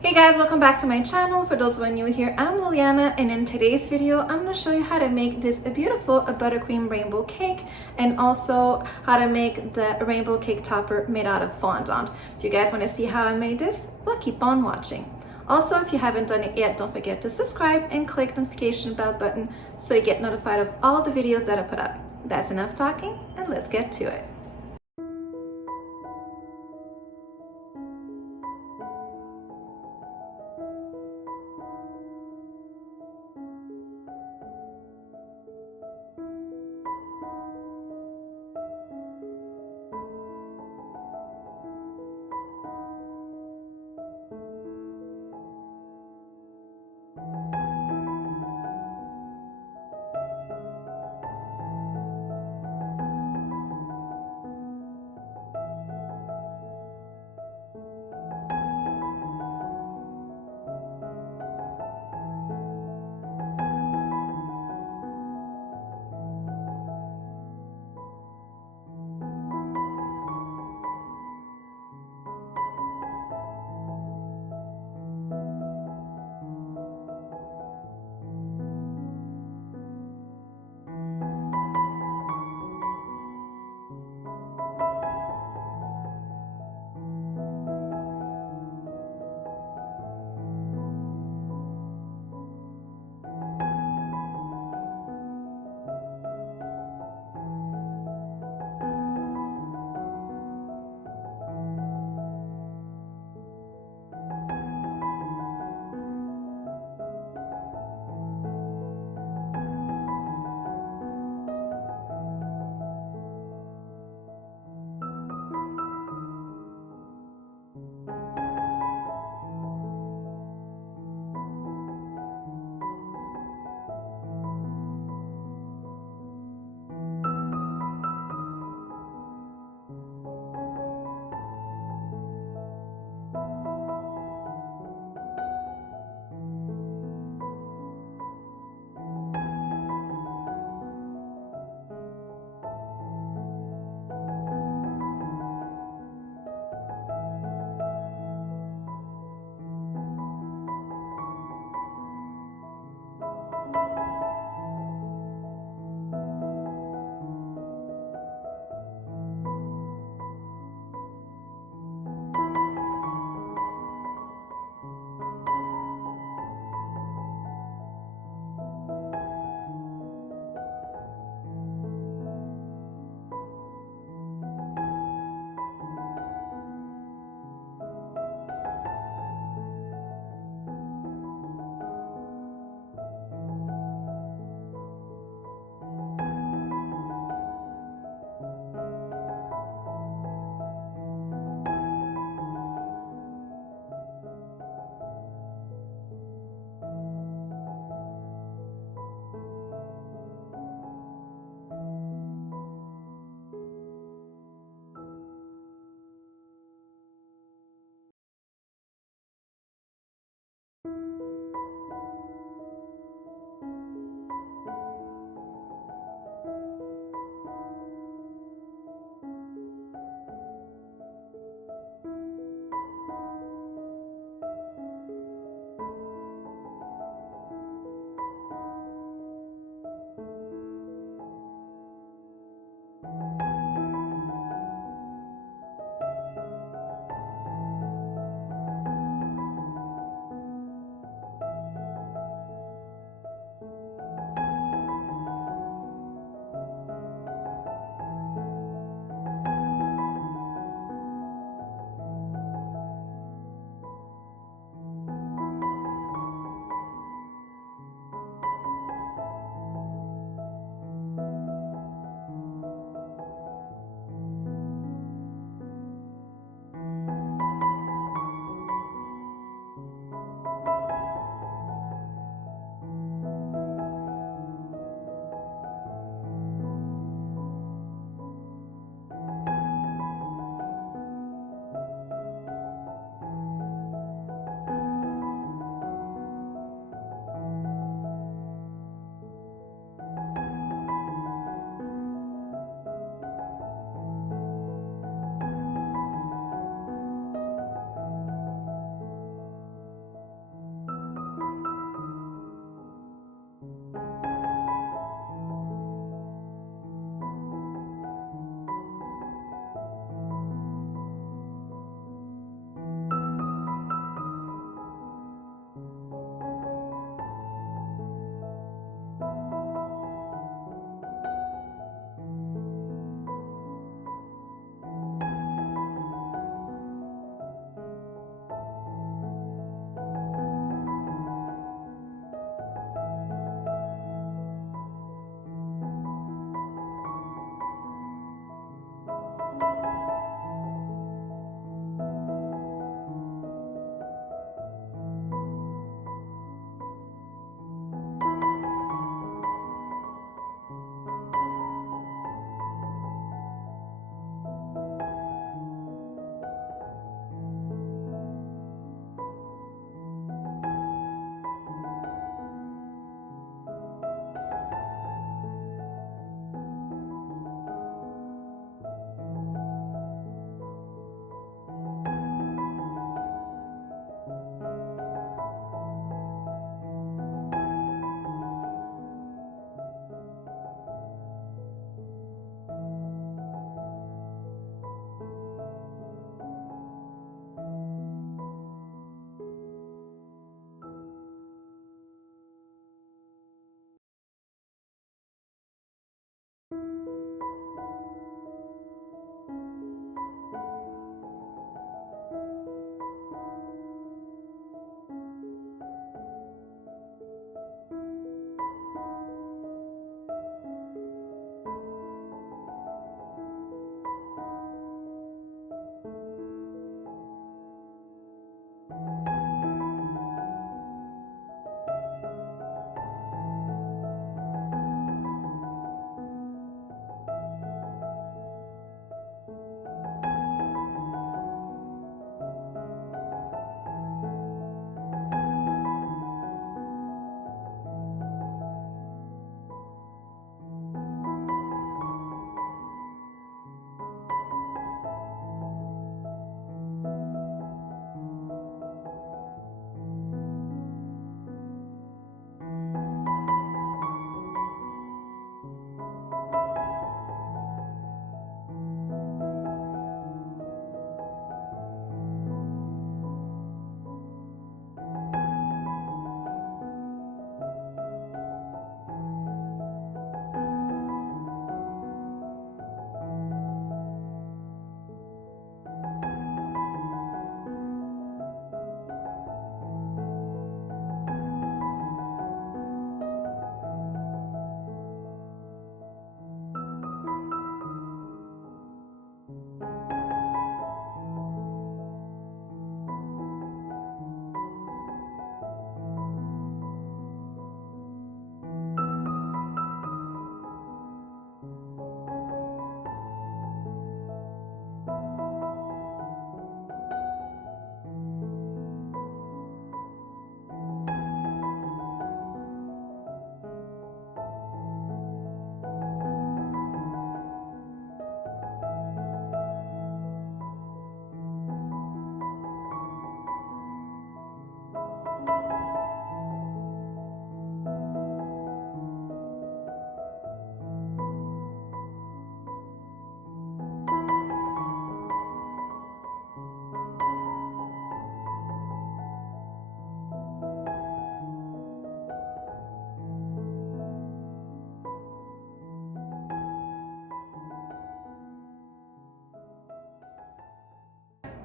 Hey guys, welcome back to my channel. For those who are new here, I'm Liliana, and in today's video I'm going to show you how to make this beautiful buttercream rainbow cake, and also how to make the rainbow cake topper made out of fondant. If you guys want to see how I made this, well, keep on watching. Also, if you haven't done it yet, don't forget to subscribe and click the notification bell button so you get notified of all the videos that I put up. That's enough talking, and let's get to it.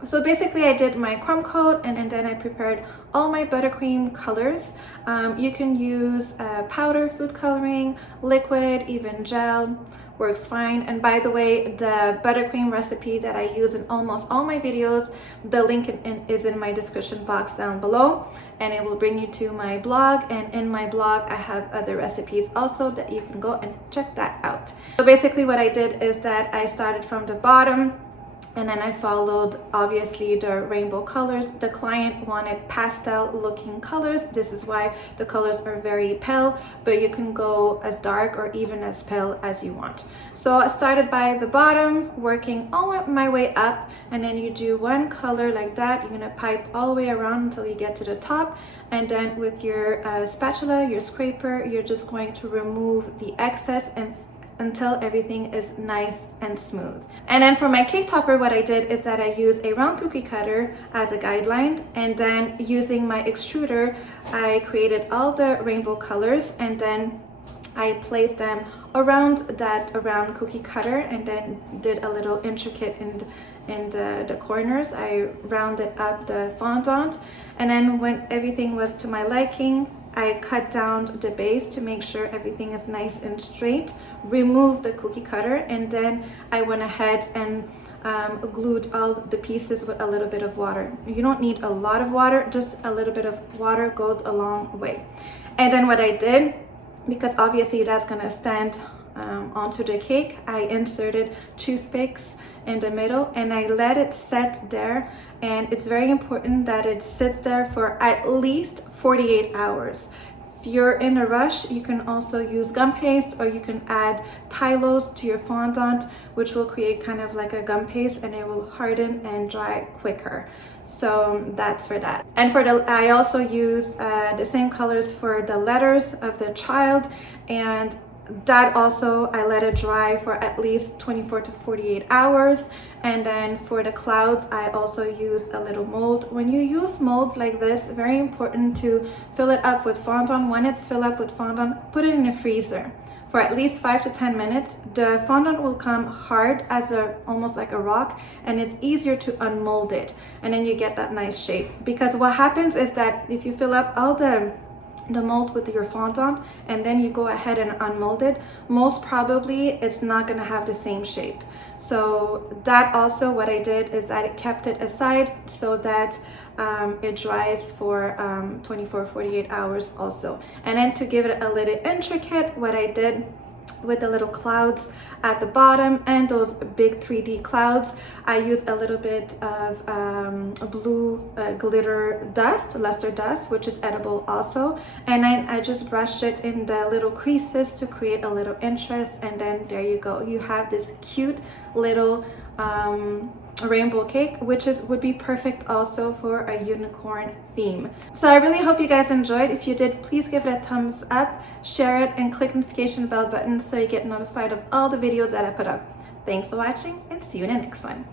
So basically I did my crumb coat and then I prepared all my buttercream colors. You can use powder, food coloring, liquid, even gel, works fine. And by the way, the buttercream recipe that I use in almost all my videos, the link is in my description box down below, and it will bring you to my blog. And in my blog I have other recipes also that you can go and check that out. So basically what I did is that I started from the bottom, and then I followed obviously the rainbow colors. The client wanted pastel looking colors. This is why the colors are very pale, but you can go as dark or even as pale as you want. So I started by the bottom, working all my way up, and then you do one color like that. You're gonna pipe all the way around until you get to the top, and then with your spatula, your scraper, you're just going to remove the excess and until everything is nice and smooth. And then for my cake topper, what I did is that I used a round cookie cutter as a guideline, and then using my extruder, I created all the rainbow colors, and then I placed them around that round cookie cutter, and then did a little intricate in the corners. I rounded up the fondant, and then when everything was to my liking, I cut down the base to make sure everything is nice and straight, removed the cookie cutter, and then I went ahead and glued all the pieces with a little bit of water. You don't need a lot of water, just a little bit of water goes a long way. And then what I did, because obviously that's gonna stand onto the cake, I inserted toothpicks in the middle and I let it set there. And it's very important that it sits there for at least 48 hours. If you're in a rush, you can also use gum paste, or you can add Tylose to your fondant, which will create kind of like a gum paste, and it will harden and dry quicker. So that's for that. And for the, I also used the same colors for the letters of the child, and that also I let it dry for at least 24 to 48 hours. And then for the clouds, I also use a little mold. When you use molds like this, very important to fill it up with fondant. When it's filled up with fondant, put it in the freezer for at least 5 to 10 minutes. The fondant will come hard as almost like a rock, and it's easier to unmold it, and then you get that nice shape. Because what happens is that if you fill up all the mold with your fondant and then you go ahead and unmold it, most probably it's not going to have the same shape. So that also, what I did is that I kept it aside so that it dries for 24-48 hours also. And then to give it a little intricate, what I did with the little clouds at the bottom and those big 3D clouds, I used a little bit of blue glitter dust, luster dust, which is edible also, and then I just brushed it in the little creases to create a little interest. And then there you go, you have this cute little rainbow cake, which would be perfect also for a unicorn theme. So I really hope you guys enjoyed. If you did, please give it a thumbs up, share it, and click notification bell button so you get notified of all the videos that I put up. Thanks for watching, and see you in the next one.